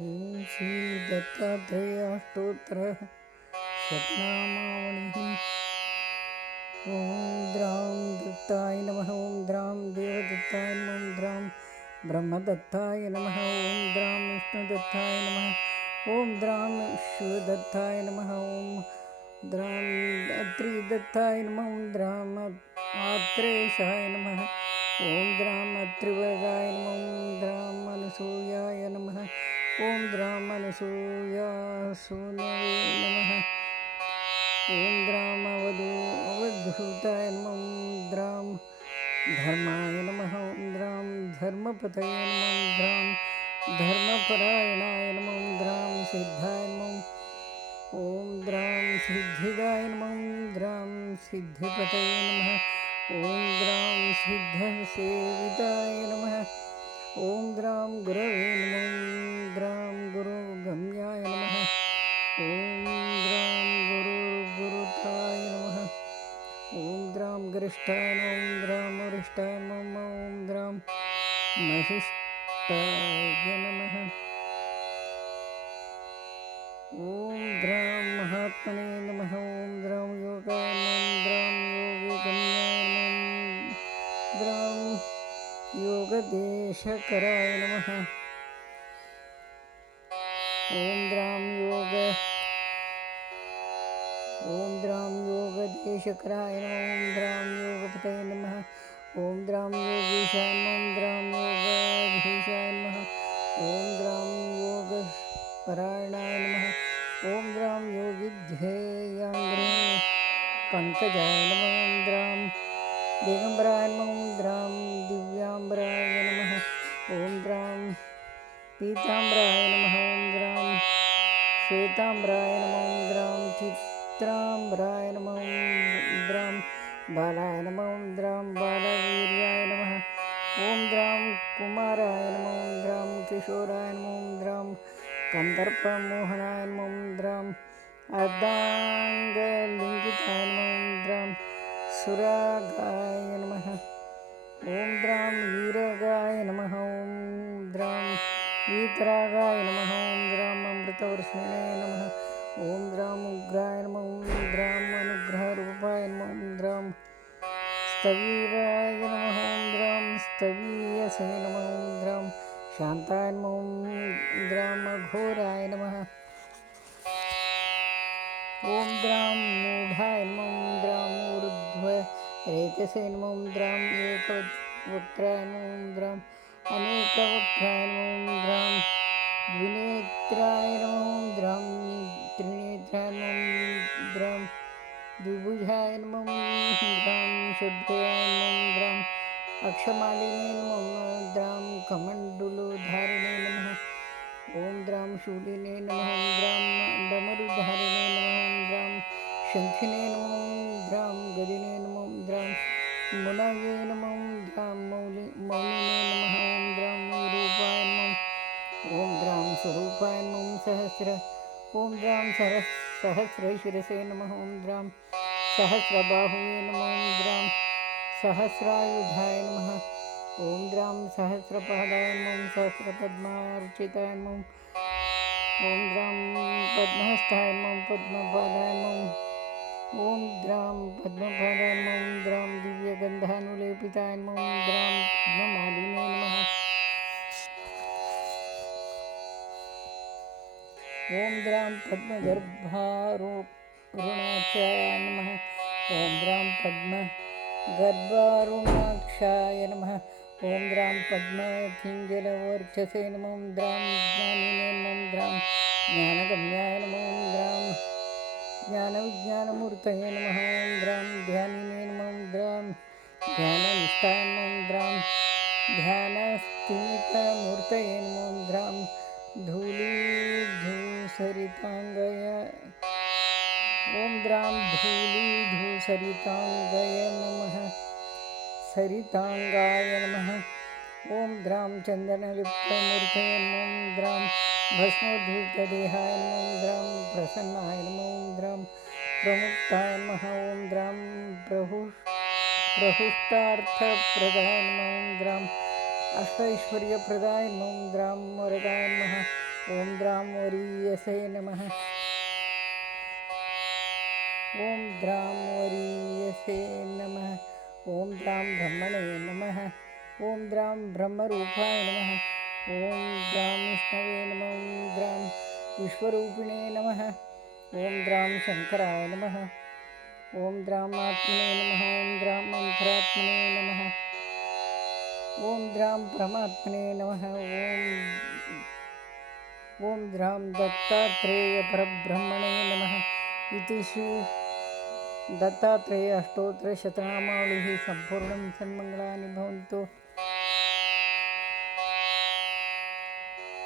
ओम श्री दत्तात्रेयाष्टोत्तर शतनामावళి। ओम द्रां दत्ताय नमः। ओम द्रां देवदत्ताय नमः। ओम द्रां ब्रह्मदत्ताय नमः। ओम द्रां विष्णुदत्ताय नमः। ओम द्रां शिवदत्ताय नमः। ओम द्रां अत्रिदत्ताय नमः। ओम द्रां आत्रेशाय नमः। ओम द्रां अत्रिवर्गाय नमः। ओम द्रां अनसूयाय नमः। ओम द्रां अनसूयासूनवे नमः। ओम द्रां अवधूताय नमः। ओम द्रां धर्माय नमः। ओम द्रां धर्मपतये नमः। ओम द्रां धर्मपरायणाय नमः। ओम द्रां सिद्धाय नमः। ओम द्रां सिद्धिदाय नमः। ओम द्रां सिद्धिपतये नमः। ओम द्रां सिद्धसेविताय नमः। ओम द्रां गुरवे नमः। ओम द्रां गुरुगम्याय नमः। ओम द्रां गुरुगुरुताय नमः। ओम द्रां गरिष्ठाय नमः। ओम द्रां वरिष्ठाय नमः। ओम द्रां महिष्ठाय नमः। ओम द्रां महात्मने नमः। ओम द्रां योगाय नमः। ओम द्रां योगिगम्याय नमः। ओम द्रां योगदेशकराय नमः। ओम द्रां योगदेशकराय नमः। ओम द्रां योगपतये नमः। ओम द्रां योगीशाय नमः। ओम द्रां योगाधीशाय नमः। ओम द्रां योगपरायणाय नमः। ओम द्रां योगिध्येयाङ्घ्रे पंकजाय नमः। ओम द्रां दिगंबराय नमः। ओम द्रां दिव्यांबराय नमः। ओम द्रां पीतांबराय नमः। ओम द्रां श्वेतांबराय नमः। ओम द्रां चित्रांबराय नमः। ओम द्रां बालाय नमः। ओम द्रां बालवीर्याय नमः। ओम द्रां कुमाराय नमः। ओम द्रां किशोराय नमः। ओम द्रां कंदर्पमोहनाय नमः। ओम द्रां अर्धांगलिंगिताय नमः। ओम द्रां सुरागाय नमः। ओम द्रां वीरगाय नमः। ओम द्रां वीतरागाय नमः। ओम द्रां अमृतवर्षिणे नमः। ओम द्रां उग्राय नमः। ओम द्रां अनुग्रहरूपाय नमः। ओम द्रां स्थवीराय नमः। ओम द्रां स्थवीयसे नमः। ओम द्रां शांताय नमः। ओम द्रां अघोराय नमः। ओम द्रां मूढ़ाय नमः। ओम द्रां ऊर्ध्वरेतसे नमः। ओम द्रां एकवक्त्राय नमः। ओम द्रां अनेकवक्त्राय नमः। ओम द्रां द्विनेत्राय नमः। ओम द्रां त्रिनेत्राय नमः। ओम द्रां द्विभुजाय नमः। ओम द्रां षड्भुजाय नमः। ओम द्रां अक्षमालिने नमः। ओम द्रां कमण्डलुधारिणे नमः। ओम द्रां शूलिने नमः। ओम द्रां डमरुधारिणे नमः। ओम द्रां शंखिने नमः। ओम द्रां गदिने नमः। ओम द्रां मुनये नमः। ओम द्रां मौनिने नमः। ओम द्रां विरूपाय नमः। ओम द्रां स्वरूपाय नमः। ओम द्रां सहस्रशिरसे नमः। ओम द्रां सहस्रबाहुवे नमः। ओम द्रां सहस्रायुधाय नमः। ओम द्रां सहस्रपादाय नमः। ओम सहस्रपद्मार्चिताय नमः। ओम द्रां पद्महस्ताय नमः। ओम पद्मपादाय नमः। ओम द्रां पद्मपादाय नमः। ओम द्रां दिव्यगन्धानुलेपिताय नमः। ओम द्रां पद्ममालिने नमः। ओम द्रां पद्मगर्भारुणाक्षाय नमः। ओम द्रां पद्मगर्भारुणाक्षाय नमः। ओम द्रां पद्मकिञ्जलवर्चसे नमः। ओम द्रां ज्ञानिने नमः। ओम द्रां ज्ञानगम्याय नमः। ओम द्रां ज्ञानविज्ञानमूर्तये नमः। ओम द्रां ध्यानिने नमः। ओम द्रां ध्याननिष्ठाय नमः। ओम द्रां ध्यानस्थिमितमूर्तये नमः। ओम द्रां धूलीधूसरितांगाय ओम द्रां धूलीधूसरितांगाय नमः। सरितांगाय नमः। ओम द्रां चन्दनलिप्तमूर्तये नमः। ओम द्रां भस्मोद्धूतदेहाय नमः। ओम द्रां प्रसन्नाय नमः। ओम द्रां प्रमुक्ताय नमः। ओम द्रां प्रहुष्टार्थप्रदाय नमः। ओम द्रां अष्टैश्वर्यप्रदाय नमः। ओम द्रां वरदाय नमः। ॐ द्रां वरीयसे नमः। ॐ द्रां वरीयसे नमः। ॐ द्रां ब्रह्मणे नमः। ॐ द्रां ब्रह्मरूपाय नमः। ॐ द्रां विष्णवे नमः। ॐ द्रां विश्वरूपिणे नमः। ॐ द्रां शङ्कराय नमः। ॐ द्रां आत्मने नमः। ॐ द्रां अन्तरात्मने नमः। ॐ द्रां परमात्मने नमः। ॐ द्रां दत्तात्रेयपरब्रह्मणे नमः। इति श्री दत्तात्रेय अष्टोत्तरशतनामावलिः सम्पूर्णं सन्मङ्गलानि भवन्तु।